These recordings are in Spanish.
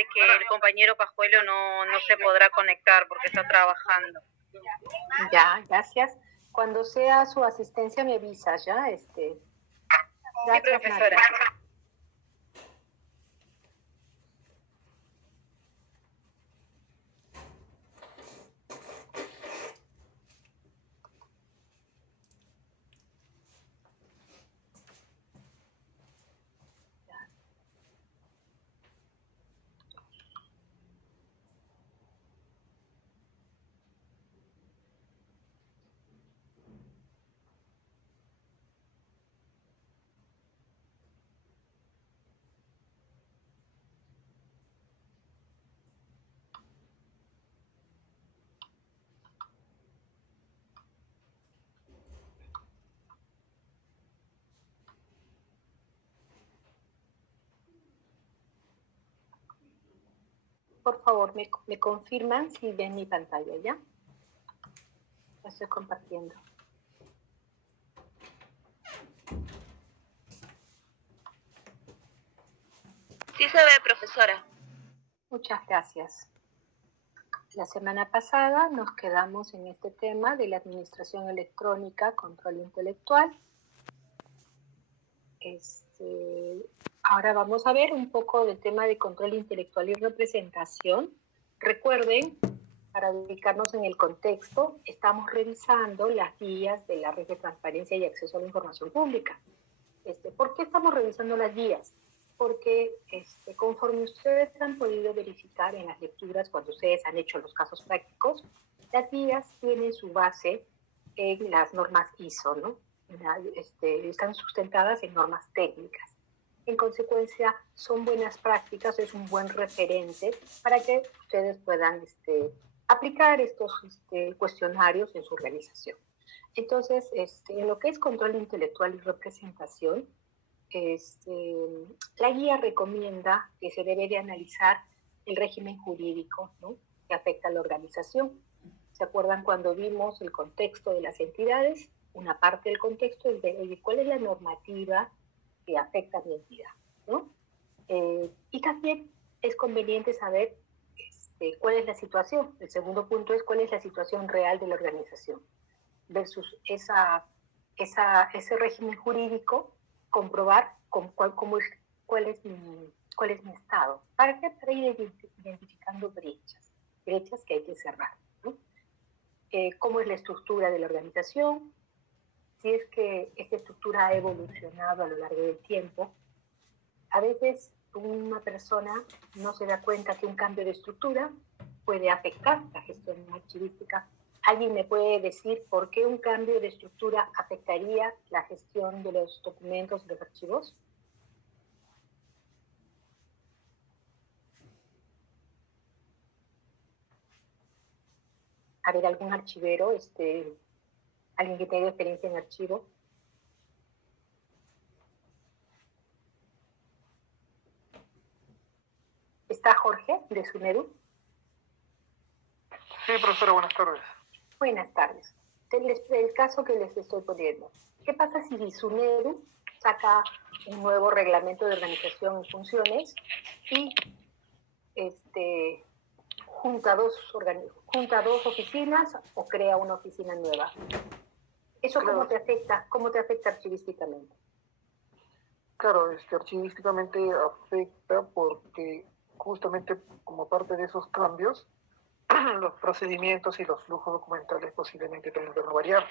de que el compañero Pajuelo no se podrá conectar porque está trabajando. Ya, gracias. Cuando sea su asistencia me avisas, ¿ya? Gracias, sí, profesora. Nadia. Por favor, me confirman si ven mi pantalla, ¿ya? La estoy compartiendo. Sí se ve, profesora. Muchas gracias. La semana pasada nos quedamos en este tema de la administración electrónica, control intelectual. Ahora vamos a ver un poco del tema de control intelectual y representación. Recuerden, para ubicarnos en el contexto, estamos revisando las guías de la Red de Transparencia y Acceso a la Información Pública. ¿Por qué estamos revisando las guías? Porque conforme ustedes han podido verificar en las lecturas, cuando ustedes han hecho los casos prácticos, las guías tienen su base en las normas ISO, ¿no? Están sustentadas en normas técnicas. En consecuencia, son buenas prácticas, es un buen referente para que ustedes puedan aplicar estos cuestionarios en su organización. Entonces, en lo que es control intelectual y representación, la guía recomienda que se debe de analizar el régimen jurídico, ¿no?, que afecta a la organización. ¿Se acuerdan cuando vimos el contexto de las entidades? Una parte del contexto es de cuál es la normativa que afecta a mi entidad, ¿no? Y también es conveniente saber cuál es la situación. El segundo punto es cuál es la situación real de la organización versus ese régimen jurídico, comprobar cuál es mi estado. Para ir identificando brechas que hay que cerrar, ¿no? Cómo es la estructura de la organización, si es que esta estructura ha evolucionado a lo largo del tiempo. A veces una persona no se da cuenta que un cambio de estructura puede afectar la gestión archivística. ¿Alguien me puede decir por qué un cambio de estructura afectaría la gestión de los documentos, de los archivos? A ver, algún archivero, alguien que tenga experiencia en archivo. ¿Está Jorge, de SUNEDU? Sí, profesora, buenas tardes. Buenas tardes. El caso que les estoy poniendo. ¿Qué pasa si SUNEDU saca un nuevo reglamento de organización y funciones y junta dos oficinas o crea una oficina nueva? ¿Eso claro. ¿Cómo te afecta archivísticamente? Claro, archivísticamente afecta porque justamente como parte de esos cambios, los procedimientos y los flujos documentales posiblemente también van a variar.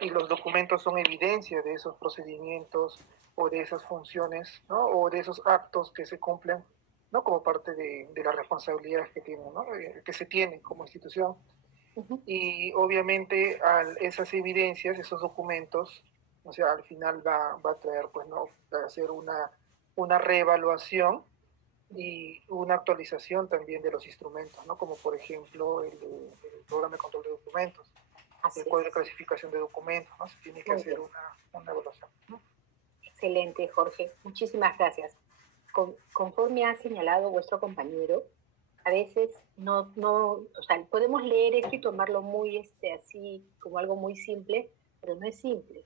Y los documentos son evidencia de esos procedimientos o de esas funciones, ¿no?, o de esos actos que se cumplen, ¿no?, como parte de las responsabilidades que tienen, ¿no?, que se tienen como institución. Y obviamente esas evidencias, esos documentos, o sea, al final va a traer, pues, ¿no?, a hacer una reevaluación y una actualización también de los instrumentos, ¿no?, como por ejemplo el programa de control de documentos, el código de clasificación de documentos, ¿no? Se tiene que hacer una evaluación, ¿no? Excelente, Jorge. Muchísimas gracias. Conforme ha señalado vuestro compañero, a veces podemos leer esto y tomarlo muy así como algo muy simple, pero no es simple,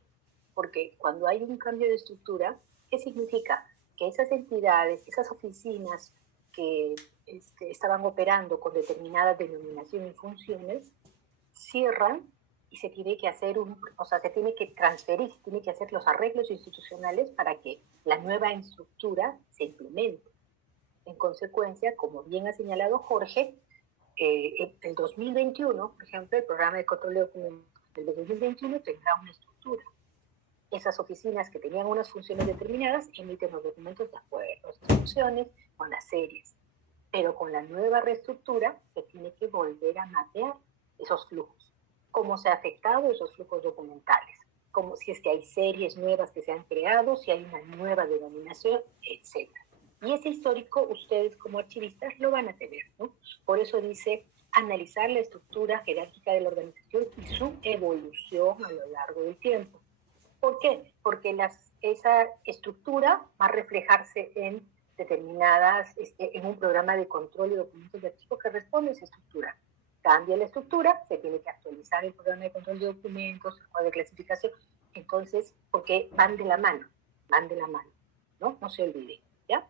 porque cuando hay un cambio de estructura, ¿qué significa? Que esas entidades, esas oficinas que estaban operando con determinada denominación y funciones, cierran y se tiene que hacer se tiene que transferir, se tiene que hacer los arreglos institucionales para que la nueva estructura se implemente. En consecuencia, como bien ha señalado Jorge, el 2021, por ejemplo, el programa de control de documentos del 2021 tendrá una estructura. Esas oficinas que tenían unas funciones determinadas emiten los documentos de acuerdo a las funciones con las series. Pero con la nueva reestructura se tiene que volver a mapear esos flujos. Cómo se ha afectado esos flujos documentales. Como si es que hay series nuevas que se han creado, si hay una nueva denominación, etc. Y ese histórico ustedes como archivistas lo van a tener, ¿no? Por eso dice analizar la estructura jerárquica de la organización y su evolución a lo largo del tiempo. ¿Por qué? Porque esa estructura va a reflejarse en determinadas, en un programa de control de documentos de archivo que responde a esa estructura. Cambia la estructura, se tiene que actualizar el programa de control de documentos, el cuadro de clasificación. Entonces, porque van de la mano, ¿no? No se olvide, ¿ya?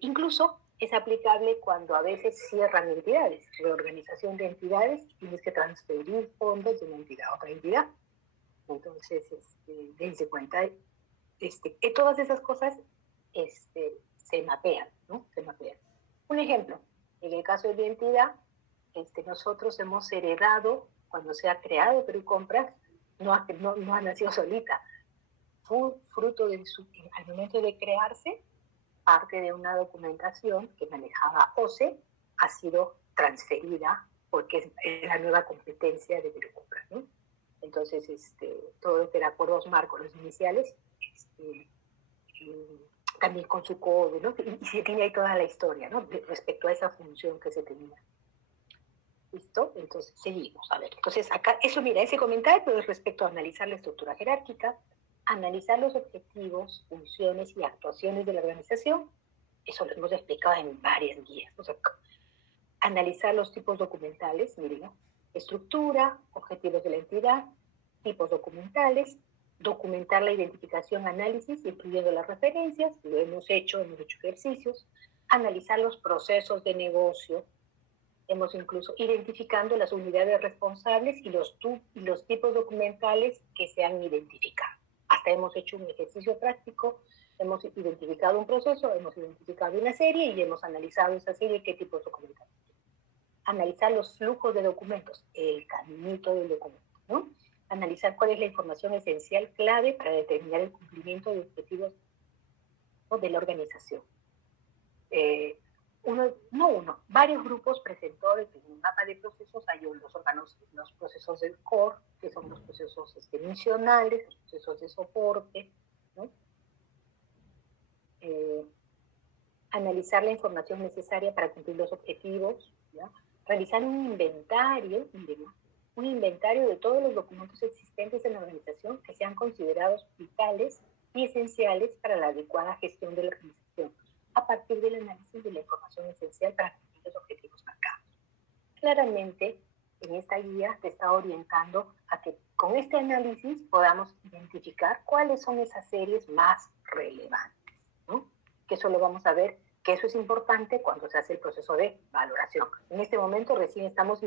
Incluso es aplicable cuando a veces cierran entidades, reorganización de entidades, y tienes que transferir fondos de una entidad a otra entidad. Entonces, dense cuenta, todas esas cosas se mapean, ¿no? Se mapean. Un ejemplo, en el caso de la entidad, nosotros hemos heredado, cuando se ha creado Perú Compras, no ha nacido solita, fue fruto al momento de crearse, parte de una documentación que manejaba OCE ha sido transferida porque es la nueva competencia de Perú Compras, ¿no? Entonces, todo lo que era acuerdos marcos, los iniciales, también con su código, ¿no? Y se tiene ahí toda la historia, ¿no? Respecto a esa función que se tenía. ¿Listo? Entonces, seguimos. A ver, entonces acá, ese comentario es respecto a analizar la estructura jerárquica, analizar los objetivos, funciones y actuaciones de la organización. Eso lo hemos explicado en varias guías. O sea, analizar los tipos documentales, miren, ¿no? Estructura, objetivos de la entidad, tipos documentales, documentar la identificación, análisis, incluyendo las referencias, lo hemos hecho ejercicios, analizar los procesos de negocio, hemos incluso identificando las unidades responsables y los tipos documentales que se han identificado. Hasta hemos hecho un ejercicio práctico, hemos identificado un proceso, hemos identificado una serie y hemos analizado esa serie, qué tipos documentales. Analizar los flujos de documentos, el caminito del documento, ¿no? Analizar cuál es la información esencial clave para determinar el cumplimiento de objetivos, ¿no?, de la organización. Varios grupos presentó en un mapa de procesos, hay los procesos del core, que son los procesos misionales, los procesos de soporte, ¿no? Analizar la información necesaria para cumplir los objetivos, ¿ya? Realizar un inventario, un inventario de todos los documentos existentes en la organización que sean considerados vitales y esenciales para la adecuada gestión de la organización, a partir del análisis de la información esencial para cumplir los objetivos marcados. Claramente, en esta guía te está orientando a que con este análisis podamos identificar cuáles son esas series más relevantes, ¿no? Que eso lo vamos a ver, que eso es importante cuando se hace el proceso de valoración. En este momento recién estamos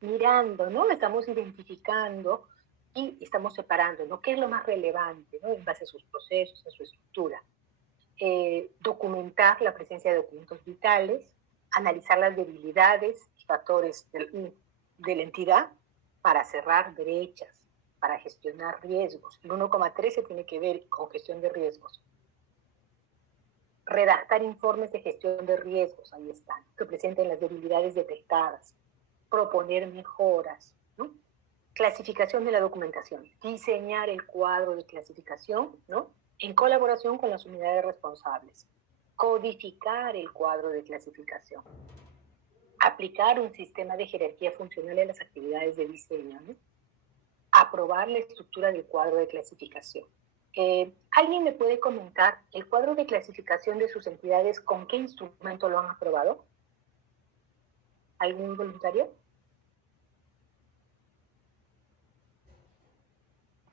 mirando, ¿no? Estamos identificando y estamos separando, ¿no? ¿Qué es lo más relevante, ¿no? En base a sus procesos, a su estructura. Documentar la presencia de documentos vitales, analizar las debilidades y factores de la entidad para cerrar brechas, para gestionar riesgos. El 1,13 tiene que ver con gestión de riesgos. Redactar informes de gestión de riesgos, ahí están, que presenten las debilidades detectadas. Proponer mejoras, ¿no? Clasificación de la documentación. Diseñar el cuadro de clasificación, ¿no?, en colaboración con las unidades responsables. Codificar el cuadro de clasificación. Aplicar un sistema de jerarquía funcional en las actividades de diseño, ¿no? Aprobar la estructura del cuadro de clasificación. ¿Alguien me puede comentar el cuadro de clasificación de sus entidades, con qué instrumento lo han aprobado? ¿Algún voluntario?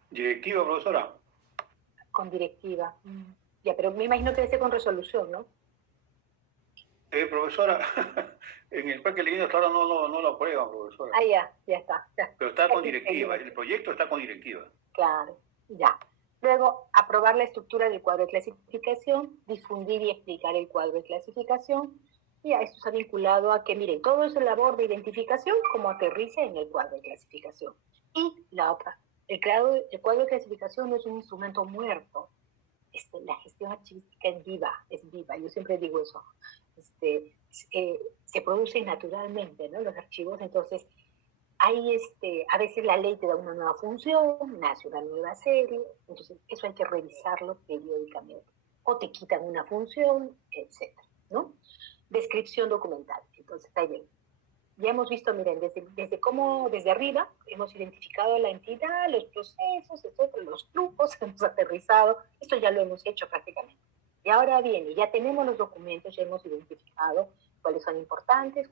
Directiva, profesora. Con directiva. Ya, pero me imagino que debe ser con resolución, ¿no? Profesora, en el plan que leí hasta ahora no lo aprueban, profesora. Ah, ya está. Ya. Pero está con directiva, el proyecto está con directiva. Claro, ya. Luego, aprobar la estructura del cuadro de clasificación, difundir y explicar el cuadro de clasificación. Y a esto está vinculado a que, miren, todo es labor de identificación como aterriza en el cuadro de clasificación. Y la otra, el cuadro de clasificación no es un instrumento muerto. La gestión archivística es viva. Yo siempre digo eso. Se produce naturalmente, ¿no? Los archivos, entonces, hay a veces la ley te da una nueva función, nace una nueva serie, entonces eso hay que revisarlo periódicamente. O te quitan una función, etcétera, ¿no? Descripción documental. Entonces, ahí ven. Ya hemos visto, miren, desde arriba hemos identificado la entidad, los procesos, etcétera, los flujos, hemos aterrizado, esto ya lo hemos hecho prácticamente. Y ahora viene, ya tenemos los documentos, ya hemos identificado cuáles son importantes,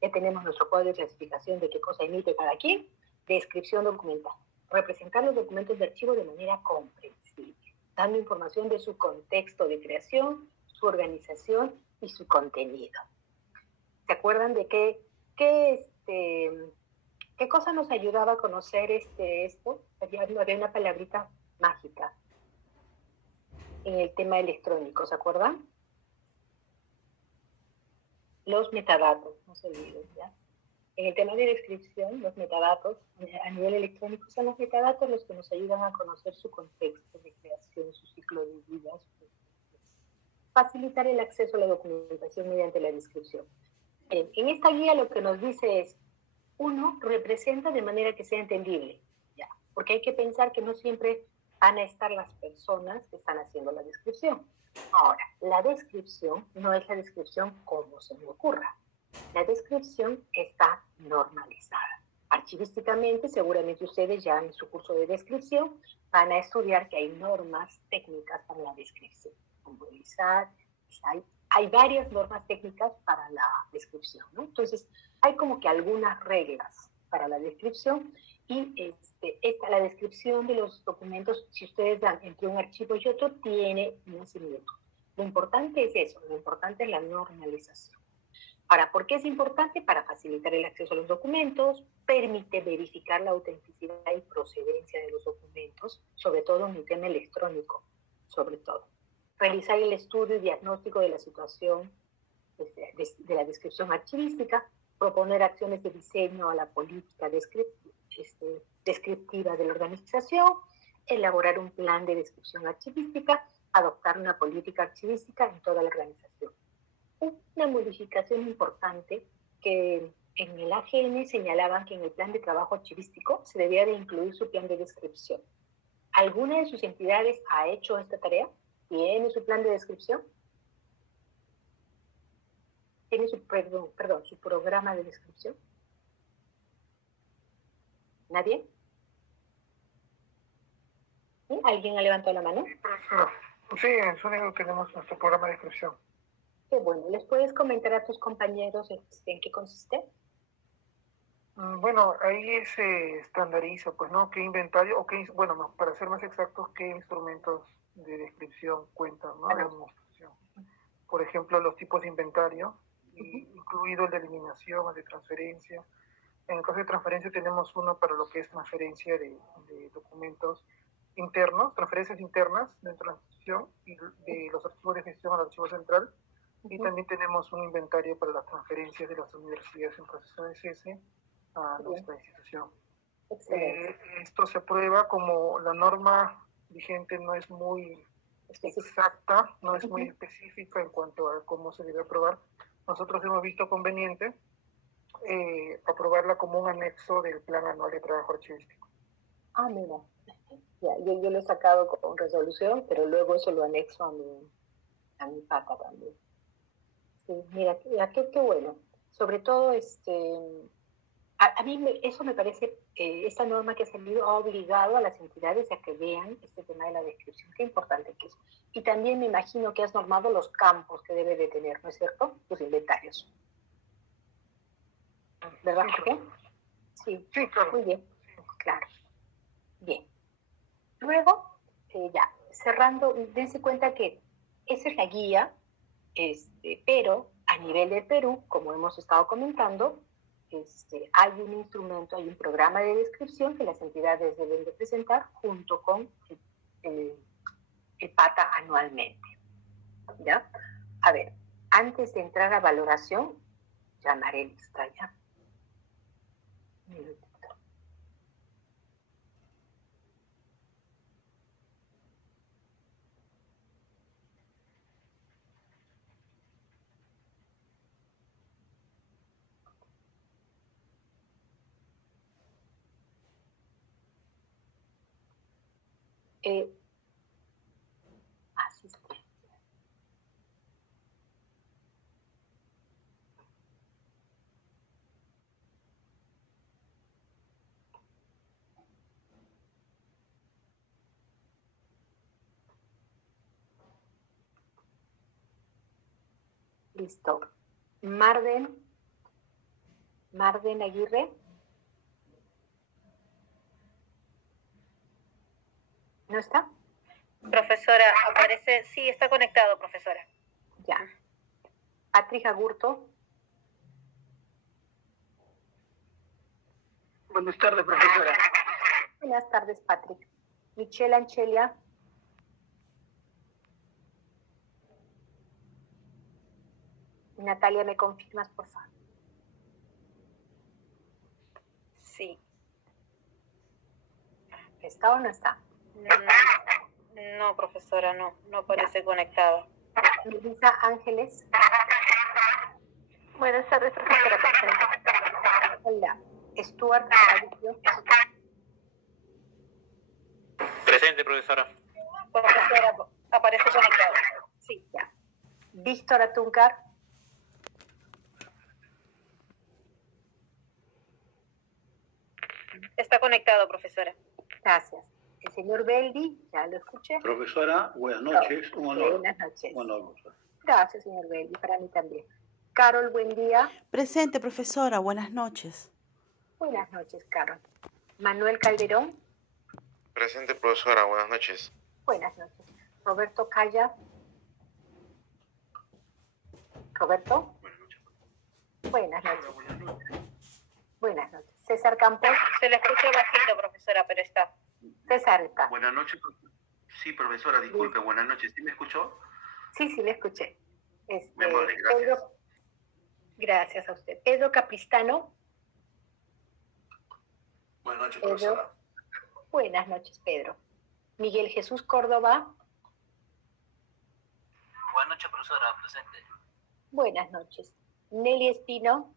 ya tenemos nuestro cuadro de clasificación de qué cosa emite cada quien, descripción documental, representar los documentos de archivo de manera comprensible, dando información de su contexto de creación, su organización y su contenido. ¿Se acuerdan de qué cosa nos ayudaba a conocer esto? Había una palabrita mágica en el tema electrónico, ¿se acuerdan? Los metadatos, no se olviden, ¿ya? En el tema de descripción, los metadatos a nivel electrónico son los metadatos los que nos ayudan a conocer su contexto de creación, su ciclo de vida, facilitar el acceso a la documentación mediante la descripción. En esta guía lo que nos dice es, uno, representa de manera que sea entendible, ¿ya? Porque hay que pensar que no siempre van a estar las personas que están haciendo la descripción. Ahora, la descripción no es la descripción como se me ocurra. La descripción está normalizada. Archivísticamente, seguramente ustedes ya en su curso de descripción van a estudiar que hay normas técnicas para la descripción. Simbolizar, hay varias normas técnicas para la descripción, ¿no? Entonces, hay como que algunas reglas para la descripción y la descripción de los documentos, si ustedes dan entre un archivo y otro, tiene una similitud. Lo importante es eso, lo importante es la normalización. Ahora, ¿por qué es importante? Para facilitar el acceso a los documentos, permite verificar la autenticidad y procedencia de los documentos, sobre todo en el tema electrónico, sobre todo. Realizar el estudio y diagnóstico de la situación de la descripción archivística, proponer acciones de diseño a la política descriptiva de la organización, elaborar un plan de descripción archivística, adoptar una política archivística en toda la organización. Una modificación importante que en el AGN señalaban que en el plan de trabajo archivístico se debía de incluir su plan de descripción. ¿Alguna de sus entidades ha hecho esta tarea? ¿Tiene su plan de descripción? ¿Tiene su programa de descripción? ¿Nadie? ¿Sí? ¿Alguien ha levantado la mano? Sí, es único que tenemos nuestro programa de descripción. Qué bueno. ¿Les puedes comentar a tus compañeros en qué consiste? Bueno, ahí se estandariza, pues, ¿no? ¿Qué inventario, bueno, para ser más exactos, qué instrumentos de descripción cuentan, ¿no? La demostración. Por ejemplo, los tipos de inventario, incluido el de eliminación, el de transferencia. En el caso de transferencia tenemos uno para lo que es transferencia de documentos internos, transferencias internas dentro de la institución y de los archivos de gestión al archivo central. Y también tenemos un inventario para las transferencias de las universidades en proceso de cese a nuestra institución. Esto se aprueba como la norma vigente no es muy exacta, no es muy específica en cuanto a cómo se debe aprobar. Nosotros hemos visto conveniente aprobarla como un anexo del Plan Anual de Trabajo Archivístico. Ah, mira. Ya, yo lo he sacado con resolución, pero luego eso lo anexo a mi pata también. Sí, mira, qué bueno. Sobre todo, a mí eso me parece, esta norma que ha salido ha obligado a las entidades a que vean este tema de la descripción. Qué importante que es. Y también me imagino que has normado los campos que debe de tener, ¿no es cierto? Los inventarios. ¿Verdad, Jorge? Sí, claro. Muy bien, claro. Bien. Luego, ya, cerrando, dense cuenta que esa es la guía, pero A nivel del Perú, como hemos estado comentando, hay un instrumento, hay un programa de descripción que las entidades deben de presentar junto con el PATA anualmente. ¿Ya? A ver, antes de entrar a valoración, llamaré lista ya. Un minutito. Asistencia. Listo. Marden Aguirre. ¿No está? Profesora, aparece, sí, está conectado, profesora. Ya. Patrick Agurto. Buenas tardes, profesora. Buenas tardes, Patrick. Michelle Anchelia. Natalia, ¿me confirmas, por favor? Sí. ¿Está o no está? No, profesora, no aparece conectada. Melissa Ángeles. Buenas tardes, profesora. Hola. Stuart Aparicio. Presente, profesora. Profesora, aparece conectado. Sí, ya. Víctor Atuncar. Está conectado, profesora. Gracias. El señor Beldi, ya lo escuché. Profesora, buenas noches. Un honor. Buenas noches. Un honor, profesora. Gracias, señor Beldi, para mí también. Carol, buen día. Presente, profesora. Buenas noches. Buenas noches, Carol. Manuel Calderón. Presente, profesora. Buenas noches. Buenas noches. Roberto Calla. Roberto. Buenas noches. Buenas noches. Buenas noches. César Campos. Se le escucha bajito, profesora, pero está. César está. Buenas noches. Sí, profesora, disculpe, buenas noches. ¿Sí me escuchó? Sí, le escuché. Muy amable, gracias. Pedro, gracias a usted. Pedro Capristano. Buenas noches, Pedro. profesora. Buenas noches, Pedro. Miguel Jesús Córdoba. Buenas noches, profesora, presente. Buenas noches. Nelly Espino.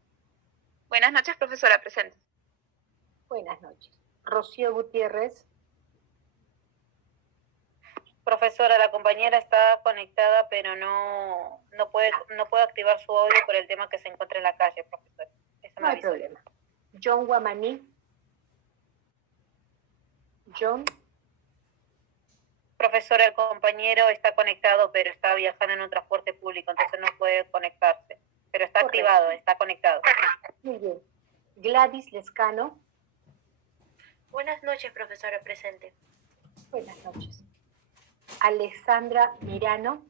Buenas noches, profesora, presente. Buenas noches. Rocío Gutiérrez. Profesora, la compañera está conectada, pero no puede activar su audio por el tema que se encuentra en la calle, profesora. Eso No me hay avisó. problema. John Guamaní. John. Profesora, el compañero está conectado, pero está viajando en un transporte público, entonces no puede conectarse. Pero está Correcto. activado, está conectado. Muy bien. Gladys Lescano. Buenas noches, profesora, presente. Buenas noches. Alexandra Mirano.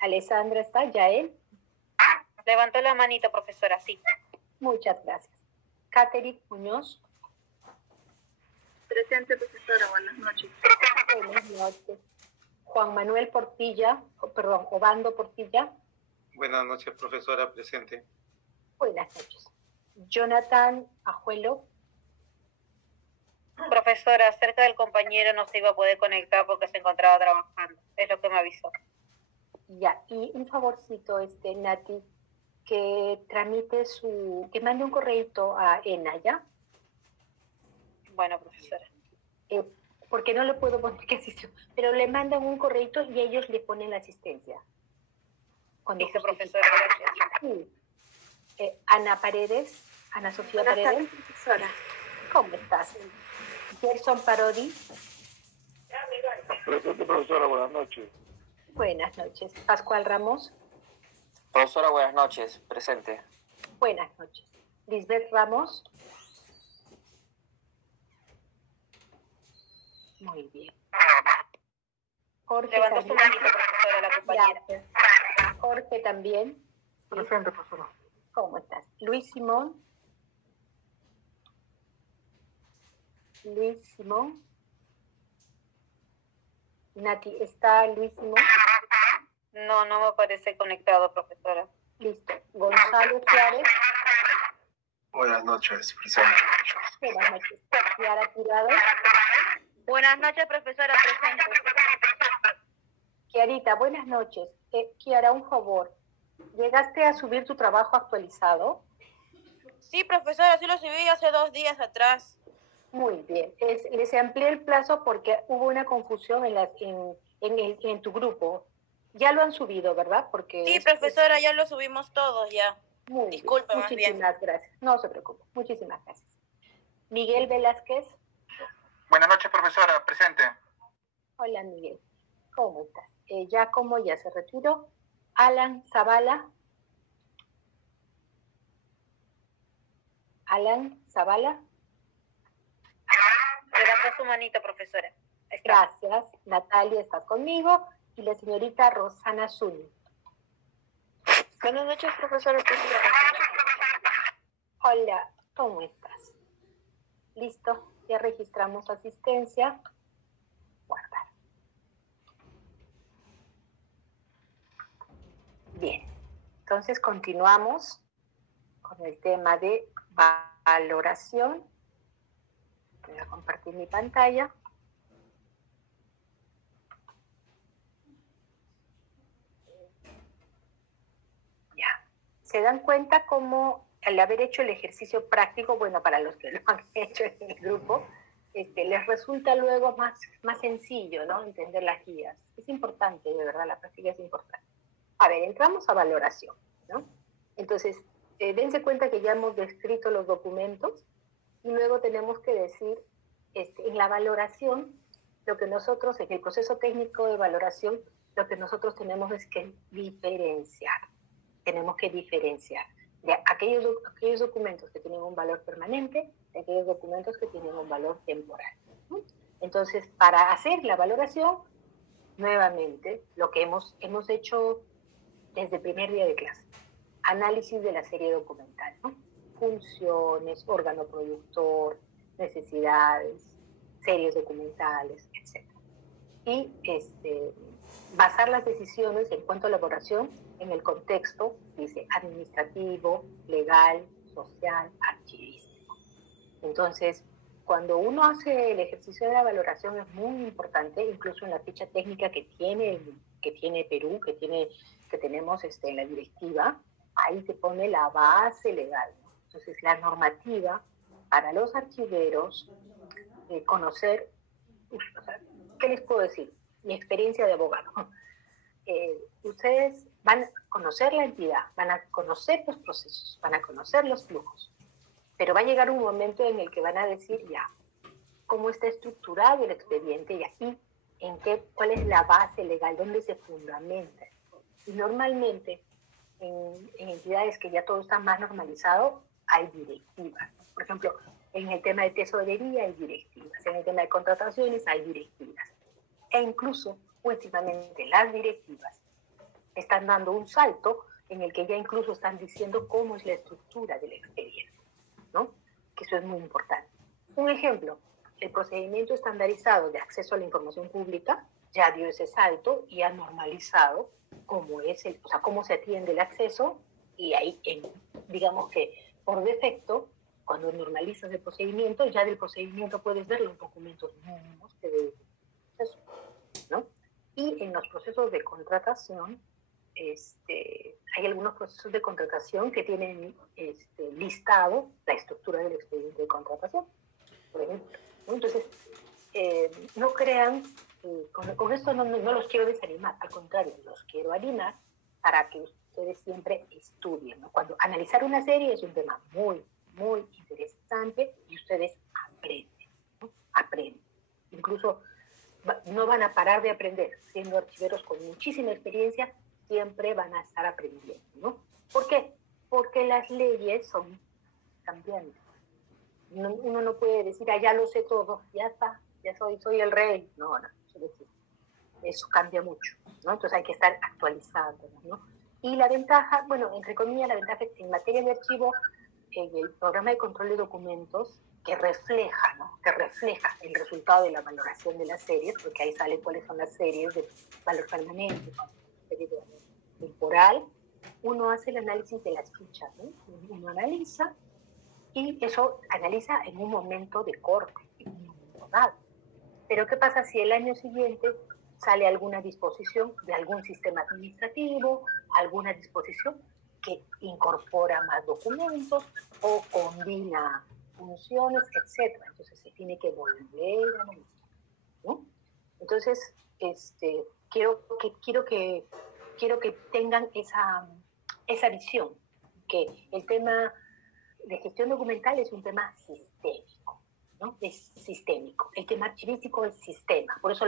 Alexandra está, Yael. Levantó la manito, profesora, sí. Muchas gracias. Catherine Muñoz. Presente, profesora, buenas noches. Buenas noches. Juan Manuel Portilla, Obando Portilla. Buenas noches, profesora. Presente. Buenas noches. Jonathan Ajuelo. Profesora, acerca del compañero no se iba a poder conectar porque se encontraba trabajando. Es lo que me avisó. Ya, y un favorcito, Nati, que tramite que mande un correíto a ENA, ¿ya? Bueno, profesora. Porque no le puedo poner que asistió, pero le mandan un correíto y ellos le ponen la asistencia. Cuando Dice justifica. profesora, gracias. Sí. Ana Paredes, Ana Sofía Buenas Paredes. tardes, profesora. ¿Cómo estás? Gerson Parodi. Presente, profesora, buenas noches. Buenas noches. Pascual Ramos. Profesora, buenas noches, presente. Buenas noches. Lisbeth Ramos. Muy bien. Jorge Levantó su también. manito, profesora, la compañera. Gracias. Jorge también. Presente, profesora. ¿Cómo estás? Luis Simón. Luis Simón. Nati, ¿está Luis Simón? No, no me parece conectado, profesora. Listo. Gonzalo Suárez. Buenas noches, presente. Buenas noches. Kiara Tirado. Buenas noches, profesora, presente. Kiarita, buenas noches. Kiara, un favor. ¿Llegaste a subir tu trabajo actualizado? Sí, profesora, sí lo subí hace 2 días atrás. Muy bien. Les amplié el plazo porque hubo una confusión en tu grupo. Ya lo han subido, ¿verdad? Porque sí, profesora, ya lo subimos todos ya. Muy Disculpe, bien. más bien. Muchísimas gracias. No se preocupe. Muchísimas gracias. Miguel Velázquez. Buenas noches, profesora. Presente. Hola, Miguel. ¿Cómo estás? Giacomo ya se retiró. Alan Zavala. Alan Zavala. Levantó su manito, profesora. Gracias. Natalia está conmigo. Y la señorita Rosana Zuni. Buenas noches, profesora. Hola, ¿cómo estás? Listo, ya registramos asistencia. Guardar. Bien, entonces continuamos con el tema de valoración. Voy a compartir mi pantalla. Ya, se dan cuenta cómo al haber hecho el ejercicio práctico, bueno, para los que lo han hecho en el grupo, les resulta luego más sencillo, ¿no? Entender las guías. Es importante, de verdad, la práctica es importante. A ver, entramos a valoración, ¿no? Entonces, dense cuenta que ya hemos descrito los documentos y luego tenemos que decir, en la valoración, lo que nosotros, en el proceso técnico de valoración, lo que nosotros tenemos es que diferenciar. Tenemos que diferenciar de aquellos documentos que tienen un valor permanente, de aquellos documentos que tienen un valor temporal, ¿no? Entonces, para hacer la valoración, nuevamente, lo que hemos hecho desde el primer día de clase, análisis de la serie documental, ¿no? Funciones, órgano productor, necesidades, series documentales, etc. Y basar las decisiones en cuanto a elaboración en el contexto, dice, administrativo, legal, social, archivístico. Entonces, cuando uno hace el ejercicio de la valoración es muy importante, incluso en la ficha técnica que tiene Perú, que tenemos en la directiva, ahí se pone la base legal, ¿no? Entonces, la normativa para los archiveros, conocer, ¿qué les puedo decir? Mi experiencia de abogado. Ustedes van a conocer la entidad, van a conocer los procesos, van a conocer los flujos, pero va a llegar un momento en el que van a decir ya, cómo está estructurado el expediente y aquí, cuál es la base legal, dónde se fundamenta. Y normalmente, en entidades que ya todo está más normalizado, hay directivas. Por ejemplo, en el tema de tesorería hay directivas, en el tema de contrataciones hay directivas. E incluso, últimamente, las directivas están dando un salto en el que ya incluso están diciendo cómo es la estructura del expediente, ¿no? Que eso es muy importante. Un ejemplo, el procedimiento estandarizado de acceso a la información pública ya dio ese salto y ha normalizado cómo cómo se atiende el acceso, y ahí, digamos que por defecto, cuando normalizas el procedimiento, ya del procedimiento puedes ver los documentos mínimos que debe tener, ¿no? Y en los procesos de contratación, hay algunos procesos de contratación que tienen listado la estructura del expediente de contratación, por ejemplo, ¿no? Entonces, no crean, con esto no los quiero desanimar, al contrario, los quiero animar para que ustedes siempre estudien, ¿no? Cuando analizar una serie es un tema muy, muy interesante y ustedes aprenden, ¿no? Aprenden. Incluso no van a parar de aprender, siendo archiveros con muchísima experiencia, siempre van a estar aprendiendo, ¿no? ¿Por qué? Porque las leyes son cambiantes. Uno no puede decir, ya lo sé todo, ya está, ya soy el rey. No, eso no existe. Eso cambia mucho, ¿no? Entonces hay que estar actualizándonos, ¿no? Y la ventaja, bueno, entre comillas, la ventaja es que en materia de archivo, en el programa de control de documentos, que refleja, ¿no? Que refleja el resultado de la valoración de las series, porque ahí sale cuáles son las series de valor permanente, serie de valor temporal. Uno hace el análisis de las fichas, ¿no? Uno analiza y eso analiza en un momento de corte, en un momento dado. Pero ¿qué pasa si el año siguiente sale alguna disposición de algún sistema administrativo, alguna disposición que incorpora más documentos o combina funciones, etcétera? Entonces se tiene que volver a analizar, ¿no? Entonces, quiero que tengan esa visión, que el tema de gestión documental es un tema sistémico, ¿no? Es sistémico. El tema archivístico es sistema. Por eso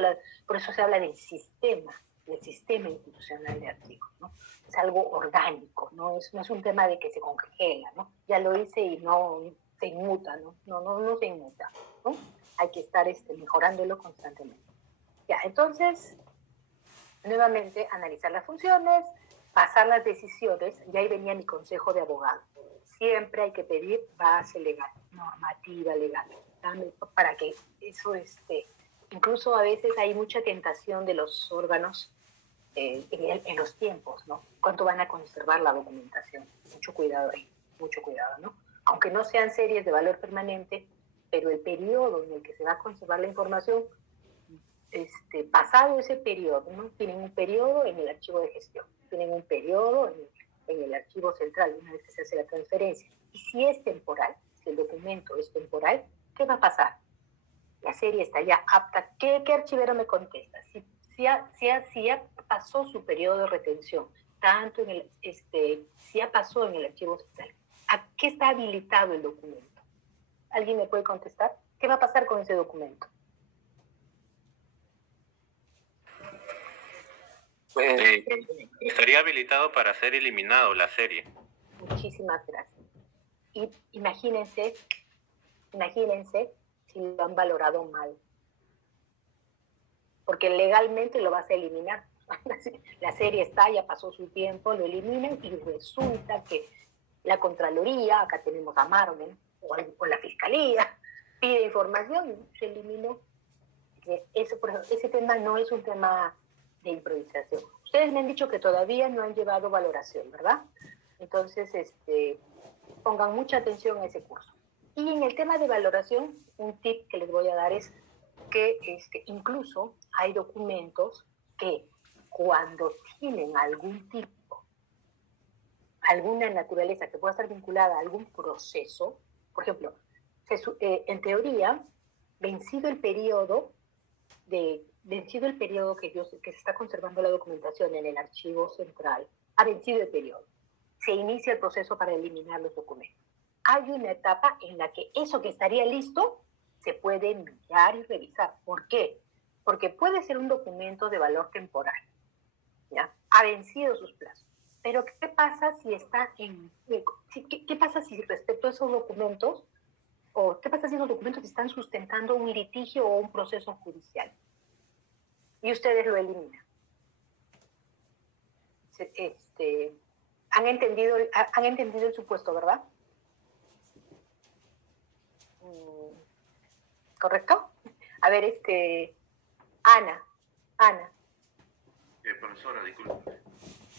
se habla del sistema institucional de archivos, ¿no? Es algo orgánico, no es un tema de que se congela, ¿no? Ya lo hice y no se inmuta, ¿no? No se inmuta, ¿no? Hay que estar mejorándolo constantemente. Ya, entonces, nuevamente, analizar las funciones, basar las decisiones, y ahí venía mi consejo de abogado. Siempre hay que pedir base legal, normativa legal, para que eso, incluso a veces hay mucha tentación de los órganos en los tiempos, ¿no? ¿Cuánto van a conservar la documentación? Mucho cuidado ahí, mucho cuidado, ¿no? Aunque no sean series de valor permanente, pero el periodo en el que se va a conservar la información, pasado ese periodo, ¿no? Tienen un periodo en el archivo de gestión, tienen un periodo en el archivo central, una vez que se hace la transferencia. Y si es temporal, si el documento es temporal, ¿qué va a pasar? La serie está ya apta. ¿Qué archivero me contesta? Si ya pasó su periodo de retención, tanto si ya pasó en el archivo central, ¿a qué está habilitado el documento? ¿Alguien me puede contestar? ¿Qué va a pasar con ese documento? Estaría habilitado para ser eliminado la serie. Muchísimas gracias. Y imagínense si lo han valorado mal. Porque legalmente lo vas a eliminar. La serie está, ya pasó su tiempo, lo eliminan y resulta que la Contraloría, acá tenemos a Marvel, o la Fiscalía, pide información y se eliminó. Ese tema no es un tema de improvisación. Ustedes me han dicho que todavía no han llevado valoración, ¿verdad? Entonces, pongan mucha atención a ese curso. Y en el tema de valoración, un tip que les voy a dar es que incluso hay documentos que cuando tienen algún tipo, alguna naturaleza que pueda estar vinculada a algún proceso, por ejemplo, en teoría, vencido el periodo que se está conservando la documentación en el archivo central, ha vencido el periodo, se inicia el proceso para eliminar los documentos. Hay una etapa en la que eso que estaría listo se puede mirar y revisar. ¿Por qué? Porque puede ser un documento de valor temporal, ¿ya? Ha vencido sus plazos. Pero ¿qué pasa si qué pasa si respecto a esos documentos, o qué pasa si los documentos están sustentando un litigio o un proceso judicial? Y ustedes lo eliminan. ¿Han entendido el supuesto, verdad? ¿Correcto? A ver, Ana. Profesora, disculpe.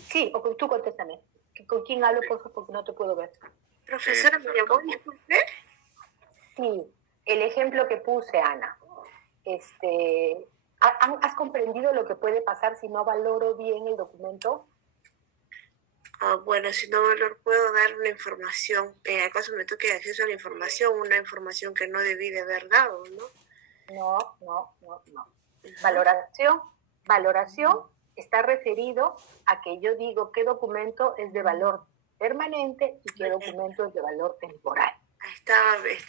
Sí, o tú contéstame. ¿Con quién hablo, por favor? Porque no te puedo ver. Profesora, ¿me llamó? Disculpe. Sí, el ejemplo que puse, Ana. ¿Has comprendido lo que puede pasar si no valoro bien el documento? Bueno, si no valoro, puedo dar una información. En acaso me toque acceso a la información, una información que no debí de haber dado, ¿no? No. Valoración está referido a que yo digo qué documento es de valor permanente y qué documento es de valor temporal. Ahí está,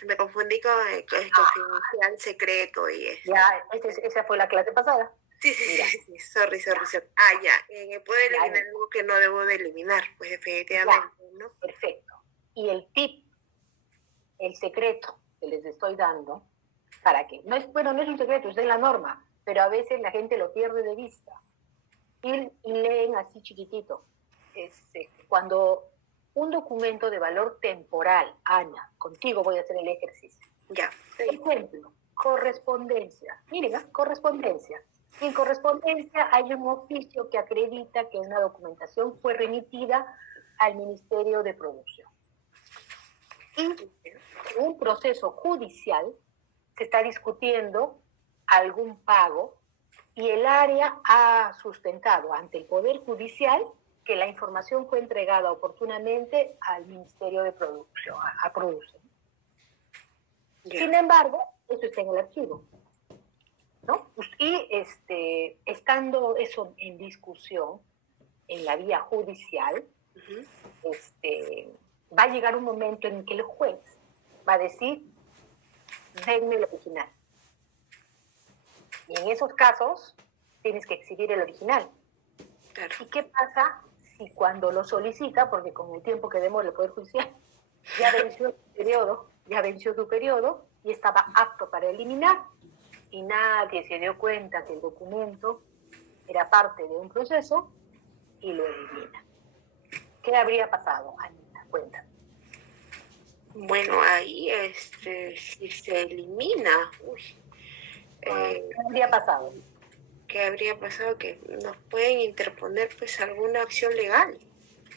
me confundí con confidencial, secreto y eso. Ya, esa fue la clase pasada. Sí, sorry. Ya, puedo eliminar algo que no debo de eliminar, pues definitivamente, ¿no? Perfecto. Y el tip, el secreto que les estoy dando, para que, no es un secreto, es de la norma. pero a veces la gente lo pierde de vista y leen así chiquitito. Cuando un documento de valor temporal, Ana, contigo voy a hacer el ejercicio. Ya. Ejemplo, correspondencia. Miren, correspondencia. En correspondencia hay un oficio que acredita que una documentación fue remitida al Ministerio de Producción. Y en un proceso judicial se está discutiendo algún pago y el área ha sustentado ante el Poder Judicial que la información fue entregada oportunamente al Ministerio de Producción, a Producción. Sin embargo, eso está en el archivo, ¿no? Y estando eso en discusión en la vía judicial, va a llegar un momento en que el juez va a decir, denme el original. Y en esos casos tienes que exhibir el original. Claro. ¿Y qué pasa si cuando lo solicita, porque con el tiempo que demora el Poder Judicial, ya venció su periodo y estaba apto para eliminar, y nadie se dio cuenta que el documento era parte de un proceso y lo elimina? ¿Qué habría pasado, Anita? Cuéntame. Bueno, ahí si se elimina, ¿qué habría pasado? ¿Qué habría pasado? Que nos pueden interponer pues alguna acción legal.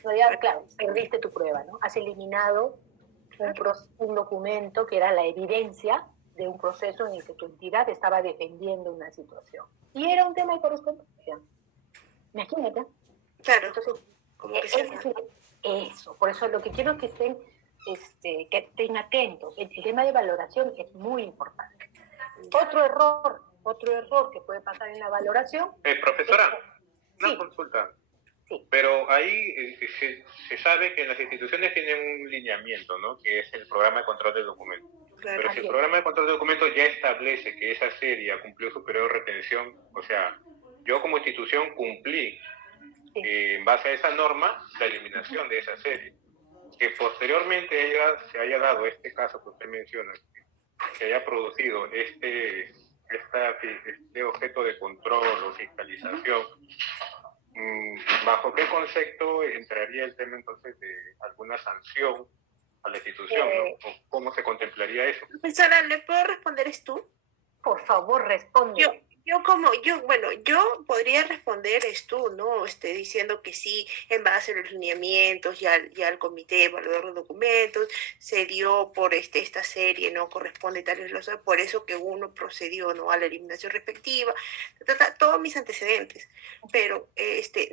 No, ya, claro, perdiste tu prueba, ¿no? Has eliminado un documento que era la evidencia de un proceso en el que tu entidad estaba defendiendo una situación. Y era un tema de correspondencia. Imagínate. Claro. Entonces, eso, por eso lo que quiero es que estén atentos. El tema de valoración es muy importante. Otro error que puede pasar en la valoración. Profesora, una sí. consulta. Sí. Pero ahí se sabe que las instituciones tienen un lineamiento, ¿no? Que es el programa de control de documentos. Claro. Pero si el programa de control de documentos ya establece que esa serie cumplió su periodo de retención, o sea, yo como institución cumplí en base a esa norma la eliminación de esa serie. Que posteriormente se haya dado este caso que usted menciona, que haya producido este objeto de control o fiscalización, ¿bajo qué concepto entraría el tema entonces de alguna sanción a la institución, ¿no? ¿O cómo se contemplaría eso? Profesora, ¿le puedo responder tú? Por favor, responde. Yo podría responder tú, ¿no? Diciendo que sí, en base a los lineamientos, ya el comité evaluador de documentos se dio por esta serie, ¿no? Corresponde tales los, por eso que uno procedió, ¿no? A la eliminación respectiva, todos mis antecedentes. Pero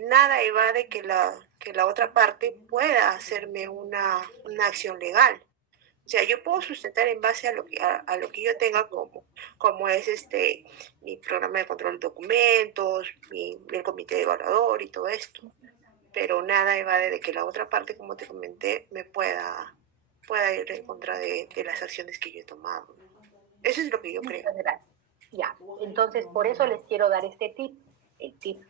nada evade que la otra parte pueda hacerme una acción legal. O sea, yo puedo sustentar en base a lo que yo tenga como es mi programa de control de documentos, el comité evaluador y todo esto. Pero nada evade de que la otra parte, como te comenté, me pueda ir en contra de las acciones que yo he tomado. Eso es lo que yo creo. Ya, entonces por eso les quiero dar el tip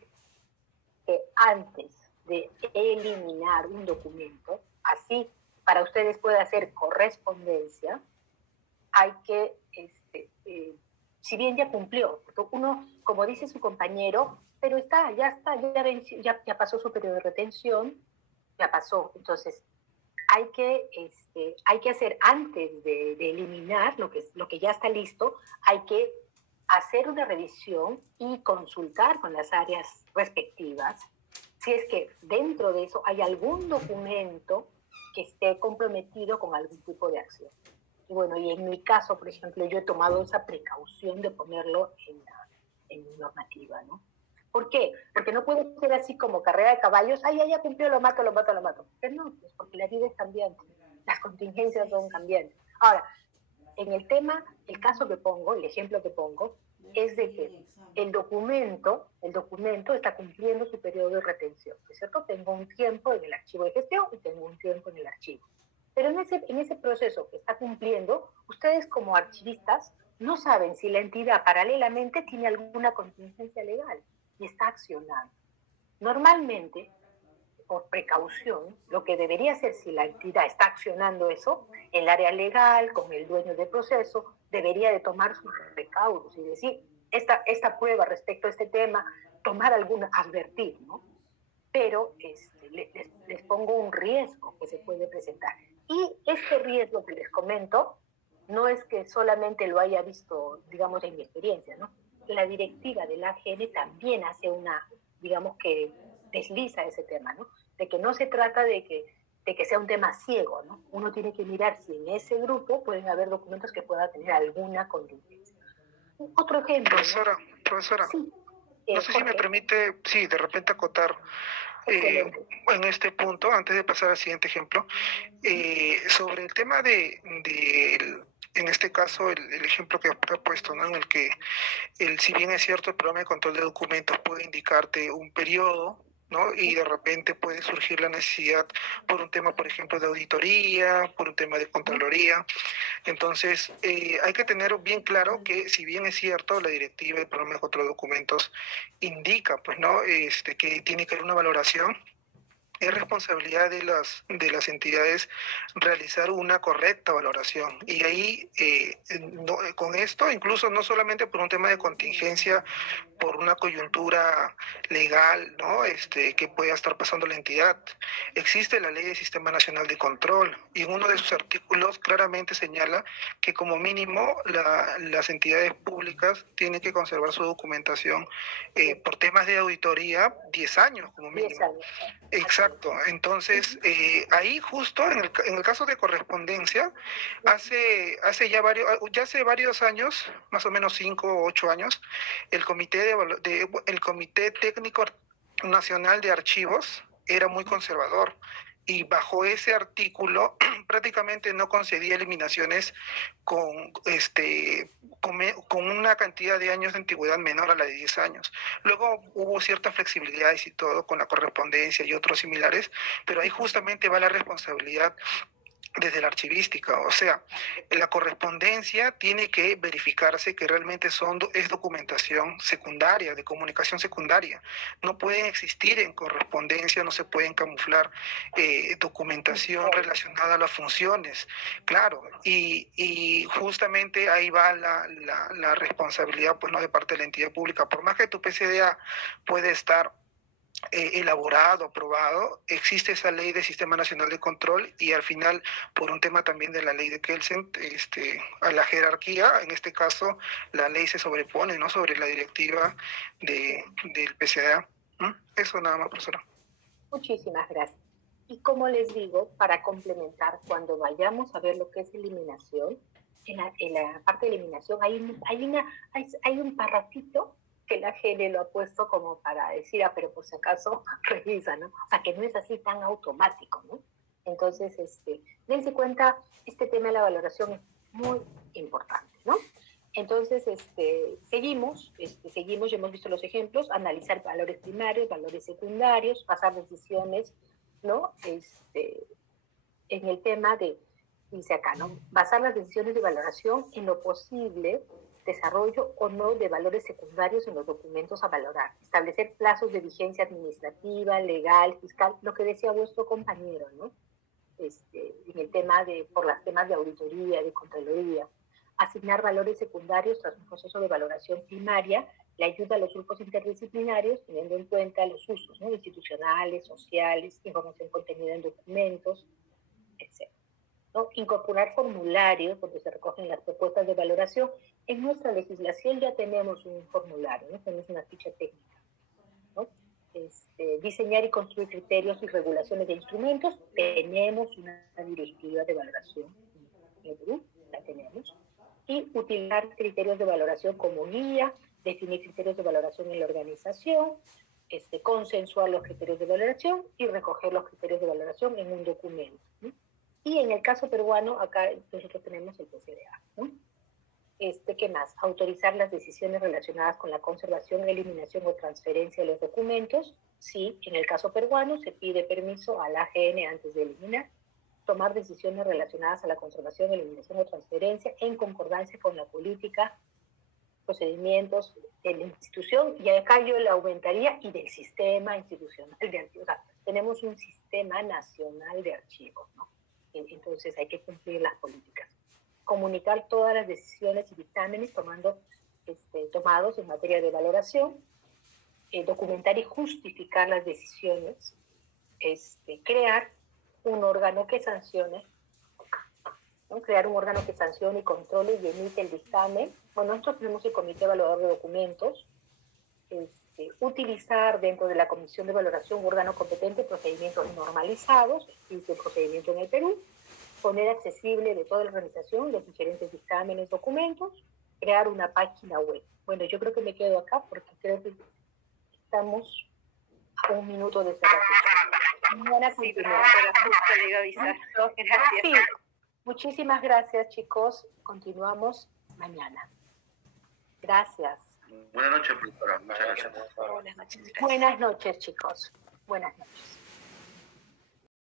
que antes de eliminar un documento, así para ustedes puede hacer correspondencia, hay que, si bien ya cumplió, uno, como dice su compañero, pero ya pasó su periodo de retención, ya pasó. Entonces, hay que hacer antes de eliminar lo que ya está listo, hay que hacer una revisión y consultar con las áreas respectivas si es que dentro de eso hay algún documento que esté comprometido con algún tipo de acción. Y bueno, y en mi caso, por ejemplo, yo he tomado esa precaución de ponerlo en mi normativa, ¿no? ¿Por qué? Porque no puede ser así como carrera de caballos, ya cumplió, lo mato. Pero no, pues porque la vida es cambiante, las contingencias son cambiantes. Ahora, en el caso que pongo, el ejemplo que pongo, es de que el documento está cumpliendo su periodo de retención, ¿no es cierto? Tengo un tiempo en el archivo de gestión y tengo un tiempo en el archivo. Pero en ese proceso que está cumpliendo, ustedes como archivistas no saben si la entidad paralelamente tiene alguna contingencia legal y está accionando. Normalmente, por precaución, lo que debería hacer si la entidad está accionando eso, el área legal, con el dueño del proceso, debería de tomar sus recaudos y decir, esta prueba respecto a este tema, tomar alguna, advertir, ¿no? Pero les pongo un riesgo que se puede presentar. Y este riesgo que les comento no es que solamente lo haya visto, digamos, en mi experiencia, ¿no? La directiva del AGN también hace digamos que desliza ese tema, ¿no? De que no se trata de que sea un tema ciego, ¿no? Uno tiene que mirar si en ese grupo pueden haber documentos que puedan tener alguna contundencia. Otro ejemplo. Profesora, sí, no sé si me permite, sí, de repente acotar en este punto, antes de pasar al siguiente ejemplo, sobre el tema en este caso, el ejemplo que ha puesto, ¿no? En el que, si bien es cierto, el programa de control de documentos puede indicarte un periodo, ¿no? Y de repente puede surgir la necesidad por un tema, por ejemplo, de auditoría, por un tema de contraloría. Entonces, hay que tener bien claro que, si bien es cierto, la directiva del programa de control de documentos indica, pues, ¿no? Que tiene que haber una valoración, es responsabilidad de las entidades realizar una correcta valoración. Y ahí, con esto, incluso no solamente por un tema de contingencia, por una coyuntura legal, ¿no? Que pueda estar pasando la entidad. Existe la Ley del Sistema Nacional de Control, y en uno de sus artículos claramente señala que, como mínimo, las entidades públicas tienen que conservar su documentación por temas de auditoría 10 años como mínimo. 10 años. Exacto. Entonces, ahí justo en el caso de correspondencia, hace varios años, más o menos 5 o 8 años, el Comité Técnico Nacional de Archivos era muy conservador, y bajo ese artículo prácticamente no concedía eliminaciones con una cantidad de años de antigüedad menor a la de 10 años. Luego hubo ciertas flexibilidades y todo con la correspondencia y otros similares, pero ahí justamente va la responsabilidad desde la archivística. O sea, la correspondencia tiene que verificarse que realmente es documentación secundaria, de comunicación secundaria. No pueden existir en correspondencia, no se pueden camuflar documentación relacionada a las funciones. Claro, y justamente ahí va la responsabilidad, pues, no, de parte de la entidad pública. Por más que tu PCDA puede estar elaborado, aprobado, existe esa ley del Sistema Nacional de Control, y al final, por un tema también de la ley de Kelsen, a la jerarquía, en este caso, la ley se sobrepone, ¿no?, sobre la directiva del PCDA. Eso nada más, profesora. Muchísimas gracias. Y como les digo, para complementar, cuando vayamos a ver lo que es eliminación, en la parte de eliminación hay un parrafito que la AGN lo ha puesto como para decir, pero por si acaso revisa, ¿no? O sea, que no es así tan automático, ¿no? Entonces, dense cuenta, este tema de la valoración es muy importante, ¿no? Entonces, seguimos, ya hemos visto los ejemplos, analizar valores primarios, valores secundarios, pasar decisiones, ¿no? En el tema dice acá, ¿no? Basar las decisiones de valoración en lo posible, desarrollo o no de valores secundarios en los documentos a valorar, establecer plazos de vigencia administrativa, legal, fiscal, lo que decía vuestro compañero, ¿no? En el tema por los temas de auditoría, de contraloría, asignar valores secundarios tras un proceso de valoración primaria, le ayuda a los grupos interdisciplinarios, teniendo en cuenta los usos, ¿no?, institucionales, sociales, información contenida en documentos, etc. ¿No? Incorporar formularios donde se recogen las propuestas de valoración. En nuestra legislación ya tenemos un formulario, ¿no? Tenemos una ficha técnica, ¿no? Diseñar y construir criterios y regulaciones de instrumentos. Tenemos una directiva de valoración en el Perú, la tenemos. Y utilizar criterios de valoración como guía, definir criterios de valoración en la organización, consensuar los criterios de valoración y recoger los criterios de valoración en un documento, ¿no? Y en el caso peruano, acá nosotros tenemos el PCDA, ¿no? ¿Qué más? Autorizar las decisiones relacionadas con la conservación, eliminación o transferencia de los documentos. Sí, en el caso peruano se pide permiso al AGN antes de eliminar. Tomar decisiones relacionadas a la conservación, eliminación o transferencia en concordancia con la política, procedimientos de la institución, y acá yo le aumentaría, y del sistema institucional de archivos. O sea, tenemos un sistema nacional de archivos, ¿no? Entonces hay que cumplir las políticas. Comunicar todas las decisiones y dictámenes tomando tomados en materia de valoración, documentar y justificar las decisiones, crear un órgano que sancione, ¿no? Crear un órgano que sancione y controle y emite el dictamen. Bueno, nosotros tenemos el Comité Evaluador de Documentos, utilizar dentro de la Comisión de Valoración un órgano competente, procedimientos normalizados, existe el procedimiento en el Perú, poner accesible de toda la organización los diferentes dictámenes, documentos, crear una página web. Bueno, yo creo que me quedo acá porque creo que estamos a un minuto de cerrar. Sí, profesora, justo le iba a avisar. Gracias. Sí. Muchísimas gracias, chicos. Continuamos mañana. Gracias. Buenas noches, profesora. Muchas gracias. Buenas noches. Buenas noches, chicos. Buenas noches.